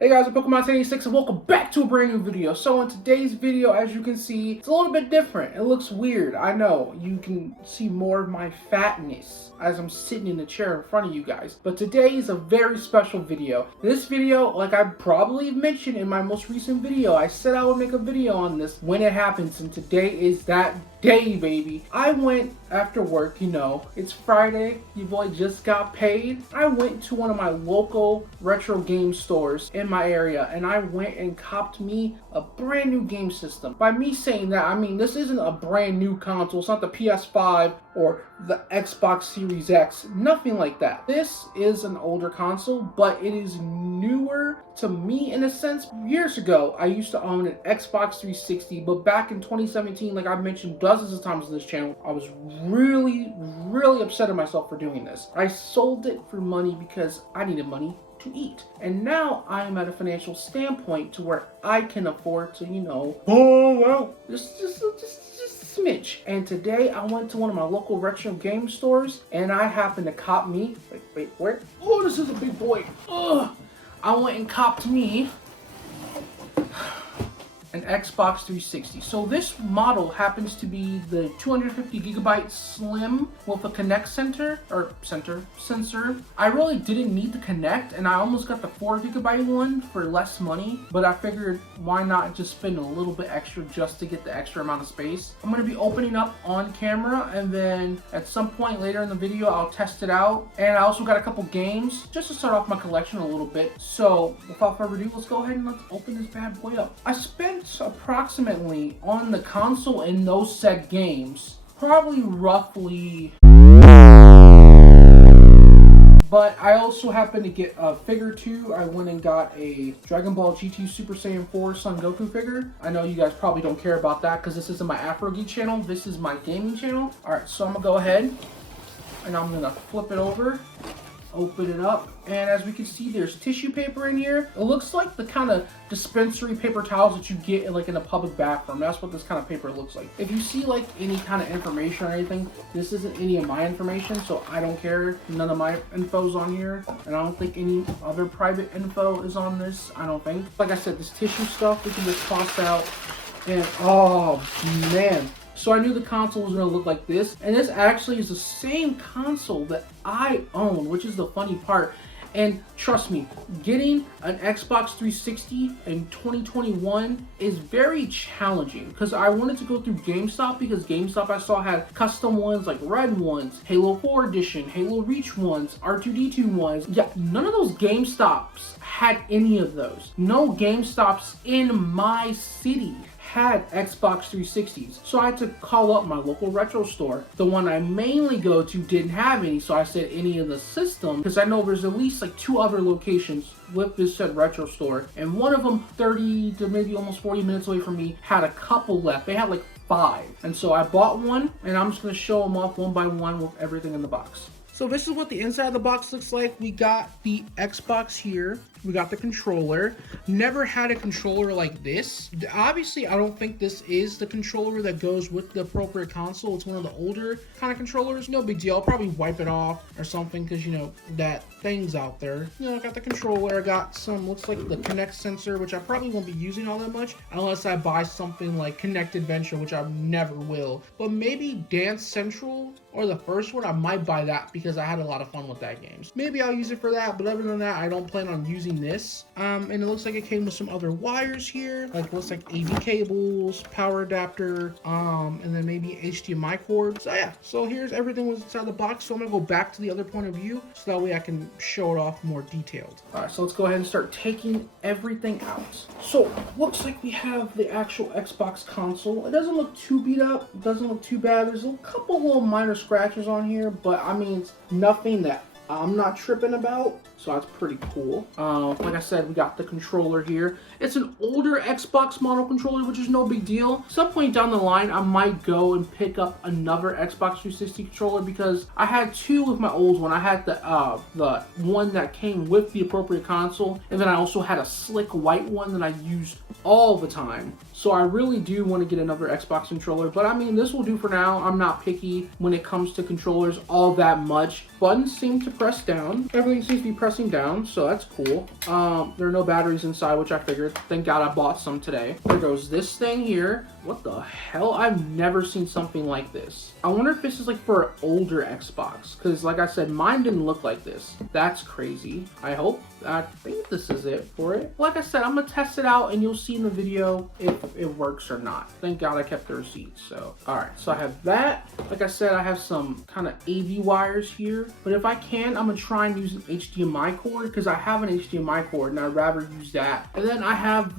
Hey guys, I'm Pokemon1086 and welcome back to a brand new video. So in today's video, as you can see, it's a little bit different. It looks weird, I know. You can see more of my fatness as I'm sitting in the chair in front of you guys. But today is a very special video. This video, like I probably mentioned in my most recent video, I said I would make a video on this when it happens, and today is that day, baby. I went after work, it's Friday, your boy just got paid. I went to one of my local retro game stores in my area and I went and copped me a brand new game system. By me saying that, I mean this isn't a brand new console. It's not the PS5 or the Xbox Series X, nothing like that. This is an older console, but it is newer to me in a sense. Years ago, I used to own an Xbox 360, but back in 2017, like I've mentioned dozens of times on this channel, I was really upset at myself for doing this. I sold it for money because I needed money to eat. And now I am at a financial standpoint to where I can afford to, oh well, just a smidge. And today I went to one of my local retro game stores and I happened to cop me, wait, where? Oh, this is a big boy. Ugh. I went and copped me an Xbox 360. So this model happens to be the 250 gigabyte slim with a Connect sensor. I really didn't need the Connect, and I almost got the 4 gigabyte one for less money, but I figured why not just spend a little bit extra just to get the extra amount of space. I'm going to be opening up on camera, and then at some point later in the video I'll test it out. And I also got a couple games just to start off my collection a little bit. So without further ado, let's go ahead and let's open this bad boy up. I spent approximately on the console in those said games, probably roughly, but I also happened to get a figure too. I went and got a Dragon Ball GT Super Saiyan 4 Son Goku figure. I know you guys probably don't care about that because this isn't my Afro Geek channel, this is my gaming channel. Alright, so I'm gonna go ahead and I'm gonna flip it over, open it up, and as we can see, there's tissue paper in here. It looks like the kind of dispensary paper towels that you get in a public bathroom. That's what this kind of paper looks like. If you see like any kind of information or anything, this isn't any of my information, so I don't care. None of my info's on here, and I don't think any other private info is on this. I don't think. Like I said, this tissue stuff we can just toss out, and oh man. So I knew the console was going to look like this, and this actually is the same console that I own, which is the funny part. And trust me, getting an Xbox 360 in 2021 is very challenging because I wanted to go through GameStop because GameStop I saw had custom ones like red ones, Halo 4 edition, Halo Reach ones, R2-D2 ones. Yeah, none of those GameStops had any of those. No GameStops in my city had Xbox 360s. So I had to call up my local retro store. The one I mainly go to didn't have any, so I said any of the system, because I know there's at least like 2 other locations with this said retro store, and one of them 30 to maybe almost 40 minutes away from me had a couple left. They had like 5, and so I bought one, and I'm just going to show them off one by one with everything in the box. So this is what the inside of the box looks like. We got the Xbox here. We got the controller. Never had a controller like this. Obviously, I don't think this is the controller that goes with the appropriate console. It's one of the older kind of controllers. No big deal. I'll probably wipe it off or something because, that thing's out there. I got the controller. I got some, looks like the Connect sensor, which I probably won't be using all that much unless I buy something like Connect Adventure, which I never will. But maybe Dance Central or the first one, I might buy that because I had a lot of fun with that game. Then I'll use it for that, but other than that, I don't plan on using this. And it looks like it came with some other wires here, like looks like AV cables, power adapter, and then maybe HDMI cord. So yeah, so here's everything was inside the box. So I'm gonna go back to the other point of view so that way I can show it off more detailed. All right, so let's go ahead and start taking everything out. So looks like we have the actual Xbox console. It doesn't look too beat up, it doesn't look too bad. There's a couple little minor scratches on here, but I mean, it's nothing that I'm not tripping about, so that's pretty cool. Like I said, we got the controller here. It's an older Xbox model controller, which is no big deal. Some point down the line, I might go and pick up another Xbox 360 controller because I had 2 with my old one. I had the one that came with the appropriate console, and then I also had a slick white one that I used all the time. So I really do want to get another Xbox controller, but I mean, this will do for now. I'm not picky when it comes to controllers all that much. Buttons seem to pressed down. Everything seems to be pressing down, so that's cool. There are no batteries inside, which I figured. Thank God I bought some today. There goes this thing here. What the hell? I've never seen something like this. I wonder if this is like for an older Xbox, because like I said, mine didn't look like this. That's crazy. I think this is it for it. Like I said, I'm gonna test it out and you'll see in the video if it works or not. Thank God I kept the receipts. So, all right, so I have that. Like I said, I have some kind of AV wires here, but if I can, I'm gonna try and use an HDMI cord because I have an HDMI cord and I'd rather use that. And then I have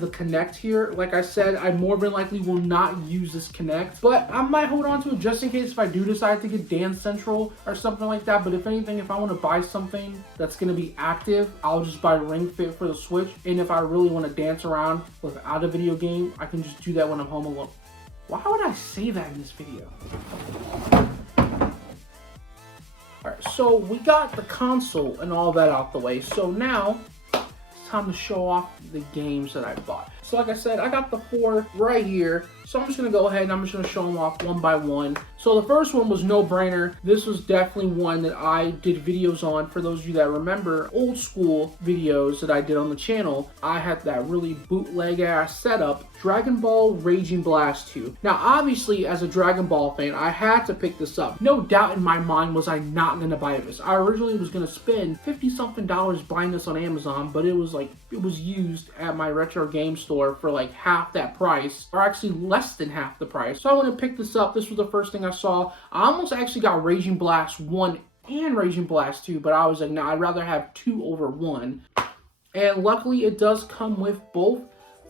the Connect here. Like I said, I more than likely will not use this Connect, but I might hold on to it just in case if I do decide to get Dance Central or something like that. But if anything, if I want to buy something that's going to be active, I'll just buy Ring Fit for the Switch. And if I really want to dance around without a video game, I can just do that when I'm home alone. Why would I say that in this video? Alright, so we got the console and all that out the way. So now time to show off the games that I bought. So like I said, I got the 4 right here. So I'm just going to go ahead and I'm just going to show them off one by one. So the first one was no brainer. This was definitely one that I did videos on. For those of you that remember old school videos that I did on the channel, I had that really bootleg ass setup, Dragon Ball Raging Blast 2. Now obviously as a Dragon Ball fan, I had to pick this up. No doubt in my mind was I not going to buy this. I originally was going to spend $50 something buying this on Amazon, but it was used at my retro game store for like half that price, or actually less than half the price. So I went and picked this up. This was the first thing I saw. I almost actually got Raging Blast 1 and Raging Blast 2, but I was like, no, I'd rather have 2 over 1. And luckily it does come with both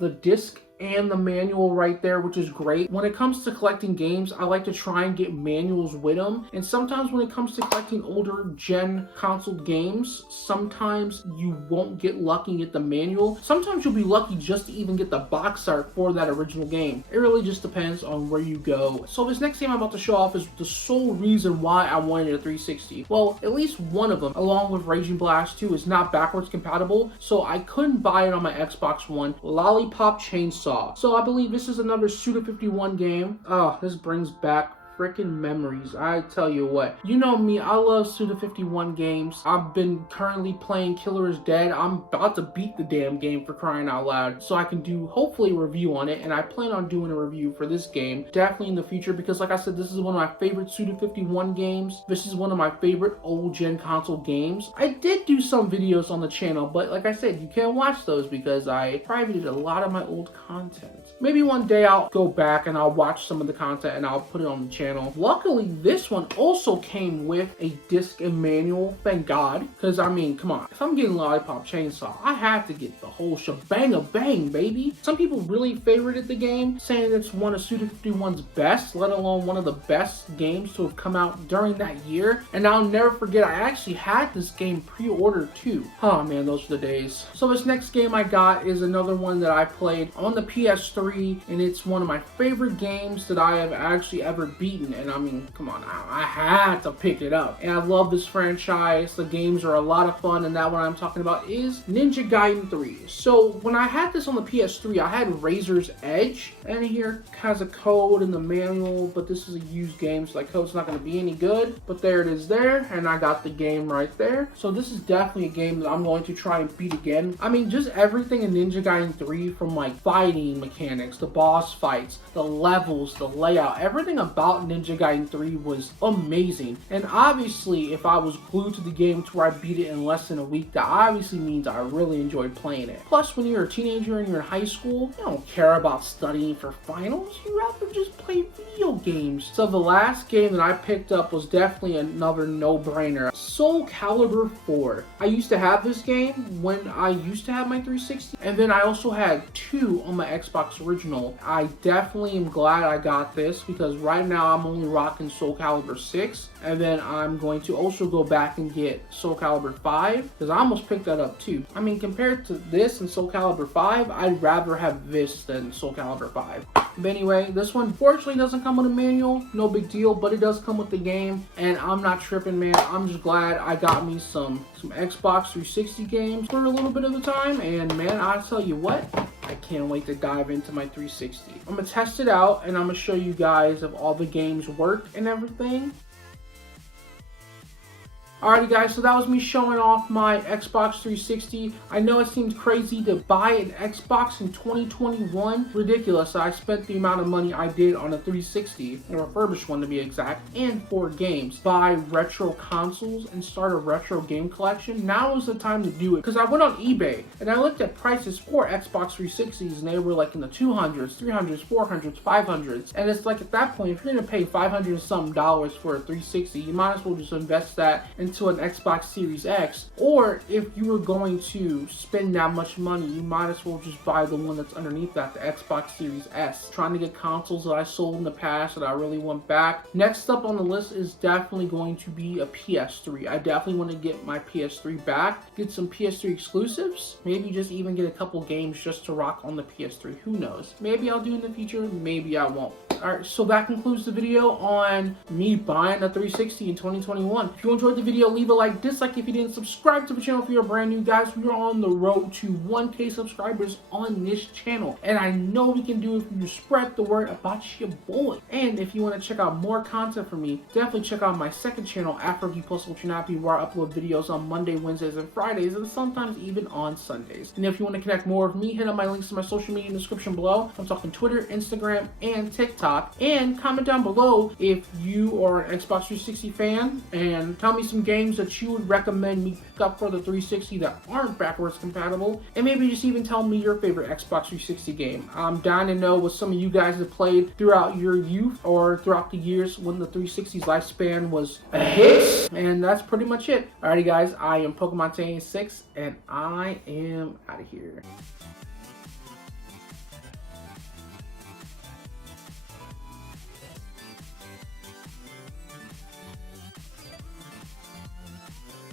the disc and the manual right there, which is great. When it comes to collecting games, I like to try and get manuals with them. And sometimes when it comes to collecting older gen console games, sometimes you won't get lucky and get the manual. Sometimes you'll be lucky just to even get the box art for that original game. It really just depends on where you go. So this next game I'm about to show off is the sole reason why I wanted a 360. Well, at least one of them, along with Raging Blast 2, is not backwards compatible, so I couldn't buy it on my Xbox One. Lollipop Chainsaw. So I believe this is another Suda51 game. Oh, this brings back freaking memories. I tell you what, you know me, I love Suda51 games. I've been currently playing Killer is Dead. I'm about to beat the damn game, for crying out loud, so I can do hopefully a review on it, and I plan on doing a review for this game definitely in the future, because like I said, this is one of my favorite Suda51 games. This is one of my favorite old gen console games. I did do some videos on the channel, but like I said, you can't watch those because I privated a lot of my old content. Maybe one day I'll go back and I'll watch some of the content and I'll put it on the channel. Luckily, this one also came with a disc and manual, thank God. Because, I mean, come on. If I'm getting Lollipop Chainsaw, I have to get the whole shebang-a-bang, baby. Some people really favorited the game, saying it's one of Suda51's best, let alone one of the best games to have come out during that year. And I'll never forget, I actually had this game pre-ordered too. Oh man, those are the days. So this next game I got is another one that I played on the PS3. And it's one of my favorite games that I have actually ever beaten. And I mean, come on, I had to pick it up. And I love this franchise. The games are a lot of fun, and that one I'm talking about is Ninja Gaiden 3. So when I had this on the PS3, I had Razor's Edge, and here has a code in the manual, but this is a used game, so that code's not going to be any good. But there it is there, and I got the game right there. So this is definitely a game that I'm going to try and beat again. I mean, just everything in Ninja Gaiden 3, from like fighting mechanics, the boss fights, the levels, the layout, everything about Ninja Gaiden 3 was amazing. And obviously, if I was glued to the game to where I beat it in less than a week, that obviously means I really enjoyed playing it. Plus, when you're a teenager and you're in high school, you don't care about studying for finals. You rather just play video games. So the last game that I picked up was definitely another no-brainer. Soul Calibur 4. I used to have this game when I used to have my 360, and then I also had 2 on my Xbox original. I definitely am glad I got this, because right now I'm only rocking Soul Calibur 6, and then I'm going to also go back and get Soul Calibur 5, because I almost picked that up too. I mean, compared to this and Soul Calibur 5, I'd rather have this than Soul Calibur 5. But anyway, this one fortunately doesn't come with a manual, no big deal, but it does come with the game, and I'm not tripping, man. I'm just glad I got me some Xbox 360 games for a little bit of the time, and man, I tell you what, I can't wait to dive into my 360. I'm gonna test it out, and I'm gonna show you guys if all the games work and everything. Alrighty guys, so that was me showing off my Xbox 360. I know it seems crazy to buy an Xbox in 2021. Ridiculous. I spent the amount of money I did on a 360, a refurbished one to be exact, and 4 games. Buy retro consoles and start a retro game collection. Now is the time to do it, because I went on eBay and I looked at prices for Xbox 360s and they were like in the 200s, 300s, 400s, 500s. And it's like at that point, if you're going to pay $500 and some for a 360, you might as well just invest that into an Xbox Series X. Or if you were going to spend that much money, you might as well just buy the one that's underneath that, the Xbox Series S. Trying to get consoles that I sold in the past that I really want back. Next up on the list is definitely going to be a PS3. I definitely want to get my PS3 back, get some PS3 exclusives, maybe just even get a couple games just to rock on the PS3. Who knows? Maybe I'll do in the future, maybe I won't. Alright, so that concludes the video on me buying a 360 in 2021. If you enjoyed the video, leave a like, dislike if you didn't, subscribe to the channel if you're brand new. Guys, we are on the road to 1K subscribers on this channel. And I know we can do it if you spread the word about your boy. And if you want to check out more content from me, definitely check out my second channel, AfroGeek Plus Ultra Nappy, where I upload videos on Monday, Wednesdays, and Fridays, and sometimes even on Sundays. And if you want to connect more with me, hit up my links to my social media in the description below. I'm talking Twitter, Instagram, and TikTok. And comment down below if you are an Xbox 360 fan, and tell me some games that you would recommend me pick up for the 360 that aren't backwards compatible, and maybe just even tell me your favorite Xbox 360 game. I'm dying to know what some of you guys have played throughout your youth or throughout the years when the 360's lifespan was a hit. And that's pretty much it. Alrighty guys, I am Pokemon 6 and I am out of here.